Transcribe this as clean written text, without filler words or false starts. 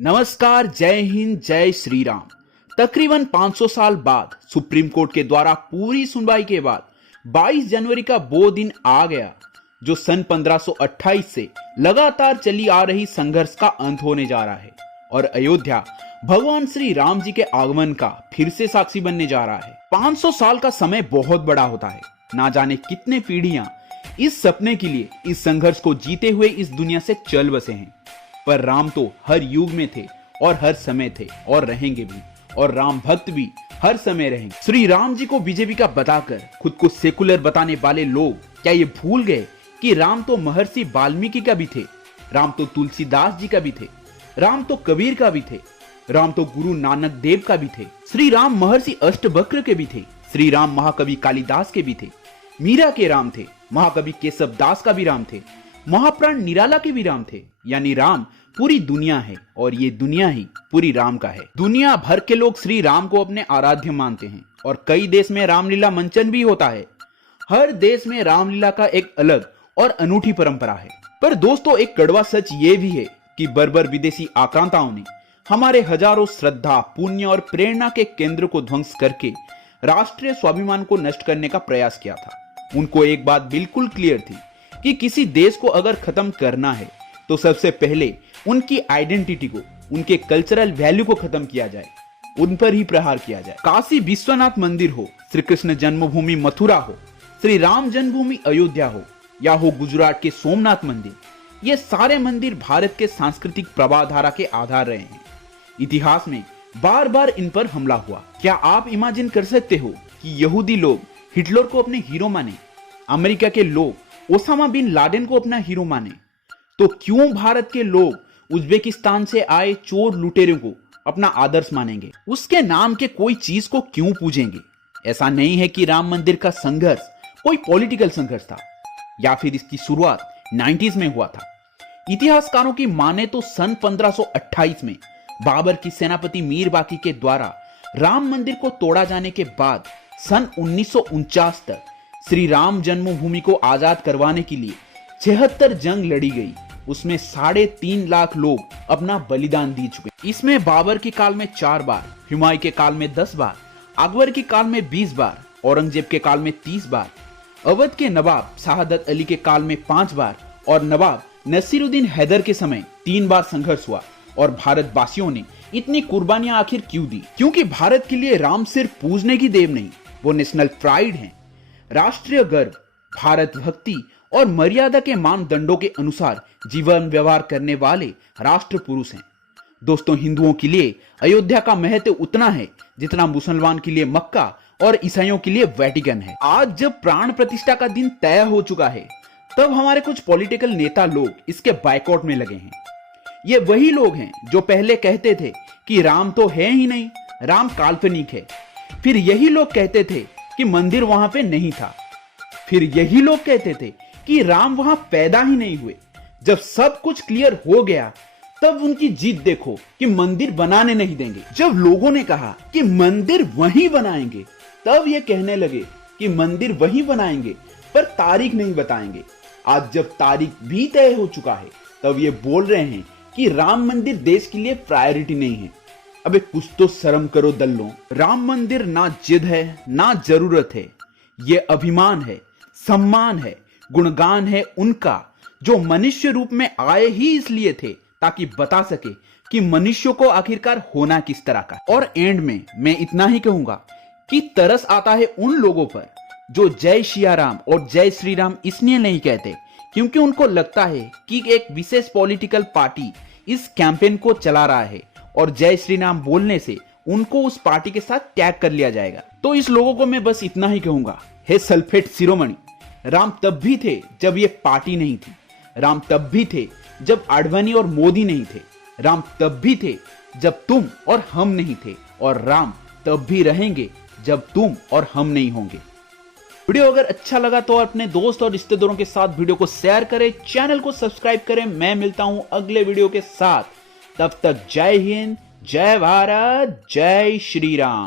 नमस्कार, जय हिंद, जय श्री राम। तकरीबन 500 साल बाद सुप्रीम कोर्ट के द्वारा पूरी सुनवाई के बाद 22 जनवरी का वो दिन आ गया जो सन 1528 से लगातार चली आ रही संघर्ष का अंत होने जा रहा है और अयोध्या भगवान श्री राम जी के आगमन का फिर से साक्षी बनने जा रहा है। 500 साल का समय बहुत बड़ा होता है। ना जाने कितने पीढ़ियां इस सपने के लिए इस संघर्ष को जीते हुए इस दुनिया से चल बसे हैं, पर राम तो हर युग में थे और हर समय थे और रहेंगे भी, और राम भक्त भी हर समय रहेंगे। श्री राम जी को बीजेपी का बताकर खुद को सेकुलर बताने वाले लोग क्या ये भूल गए कि राम तो महर्षि वाल्मीकि का भी थे, राम तो तुलसीदास जी का भी थे, राम तो कबीर का भी थे, राम तो गुरु नानक देव का भी थे। श्री राम महर्षि अष्टवक्र के भी थे, श्री राम महाकवि कालिदास के भी थे, मीरा के राम थे, महाकवि केशव दास का भी राम थे, महाप्राण निराला के भी राम थे। यानी राम पूरी दुनिया है और ये दुनिया ही पूरी राम का है। दुनिया भर के लोग श्री राम को अपने आराध्य मानते हैं और कई देश में रामलीला मंचन भी होता है। हर देश में रामलीला का एक अलग और अनूठी परंपरा है। पर दोस्तों, एक कड़वा सच ये भी है कि बर्बर विदेशी आक्रांताओं ने हमारे हजारों श्रद्धा, पुण्य और प्रेरणा के केंद्र को ध्वंस करके राष्ट्रीय स्वाभिमान को नष्ट करने का प्रयास किया था। उनको एक बात बिल्कुल क्लियर थी कि किसी देश को अगर खत्म करना है तो सबसे पहले उनकी आइडेंटिटी को, उनके कल्चरल वैल्यू को खत्म किया जाए, उन पर ही प्रहार किया जाए। काशी विश्वनाथ मंदिर हो, श्री कृष्ण जन्मभूमि मथुरा हो, श्री राम जन्मभूमि अयोध्या हो, या हो गुजरात के सोमनाथ मंदिर, ये सारे मंदिर भारत के सांस्कृतिक प्रवाहधारा के आधार रहे हैं। इतिहास में बार बार इन पर हमला हुआ। क्या आप इमेजिन कर सकते हो कि यहूदी लोग हिटलर को अपने हीरो माने, अमेरिका के लोग ओसामा बिन लादेन को अपना हीरो माने, तो क्यों भारत के लोग उज्बेकिस्तान से आए चोर लुटेरों को अपना आदर्श मानेंगे? उसके नाम के कोई चीज को क्यों पूजेंगे? ऐसा नहीं है कि राम मंदिर का संघर्ष कोई पॉलिटिकल संघर्ष था या फिर इसकी शुरुआत 90s में हुआ था। इतिहासकारों की माने तो सन 1528 में बाबर की सेनापति मीर बाकी के द्वारा राम मंदिर को तोड़ा जाने के बाद सन 1949 तक श्री राम जन्मभूमि को आजाद करवाने के लिए 76 जंग लड़ी गई। उसमें 3.5 लाख लोग अपना बलिदान दे चुके। इसमें बाबर के काल में 4 बार, हुमायूं के काल में 10 बार, अकबर के काल में 20 बार, औरंगजेब के काल में 30 बार, अवध के नवाब शहादत अली के काल में 5 बार और नवाब नसीरुद्दीन हैदर के समय 3 बार संघर्ष हुआ। और भारतवासियों ने इतनी कुर्बानियां आखिर क्यों दी? क्योंकि भारत के लिए राम सिर्फ पूजने की देव नहीं, वो नेशनल प्राइड है, राष्ट्रीय गर्व, भारत भक्ति और मर्यादा के मानदंडों के अनुसार जीवन व्यवहार करने वाले राष्ट्र पुरुष हैं। दोस्तों, हिंदुओं के लिए अयोध्या का महत्व उतना है जितना मुसलमान के लिए मक्का और ईसाइयों के लिए वेटिकन है। आज जब प्राण प्रतिष्ठा का दिन तय हो चुका है, तब हमारे कुछ पॉलिटिकल नेता लोग इसके बायकॉट में लगे हैं। ये वही लोग हैं जो पहले कहते थे कि राम तो है ही नहीं, राम काल्पनिक है। फिर यही लोग कहते थे कि मंदिर वहां पे नहीं था। फिर यही लोग कहते थे कि राम वहां पैदा ही नहीं हुए। जब सब कुछ क्लियर हो गया, तब उनकी जीत देखो कि मंदिर बनाने नहीं देंगे। जब लोगों ने कहा कि मंदिर वहीं बनाएंगे, तब ये कहने लगे कि मंदिर वहीं बनाएंगे पर तारीख नहीं बताएंगे। आज जब तारीख भी तय हो चुका है, तब ये बोल रहे हैं कि राम मंदिर देश के लिए प्रायोरिटी नहीं है। अबे कुछ तो शर्म करो दल्लों। राम मंदिर ना जिद है, ना जरूरत है, ये अभिमान है, सम्मान है, गुणगान है उनका जो मनुष्य रूप में आए ही इसलिए थे ताकि बता सके कि मनुष्यों को आखिरकार होना किस तरह का। और एंड में मैं इतना ही कहूंगा कि तरस आता है उन लोगों पर जो जय सिया राम और जय श्री राम इसलिए नहीं कहते क्योंकि उनको लगता है कि एक विशेष पॉलिटिकल पार्टी इस कैंपेन को चला रहा है और जय श्री राम बोलने से उनको उस पार्टी के साथ टैग कर लिया जाएगा। तो इस लोगों को मैं बस इतना ही कहूंगा, हे सल्फेट शिरोमणि, राम तब भी थे जब ये पार्टी नहीं थी, राम तब भी थे जब आडवाणी और मोदी नहीं थे, राम तब भी थे जब तुम और हम नहीं थे, और राम तब भी रहेंगे जब तुम और हम नहीं होंगे। वीडियो अगर अच्छा लगा तो अपने दोस्त और रिश्तेदारों के साथ वीडियो को शेयर करें, चैनल को सब्सक्राइब करें। मैं मिलता हूं अगले वीडियो के साथ, तब तक जय हिंद, जय भारत, जय श्री राम।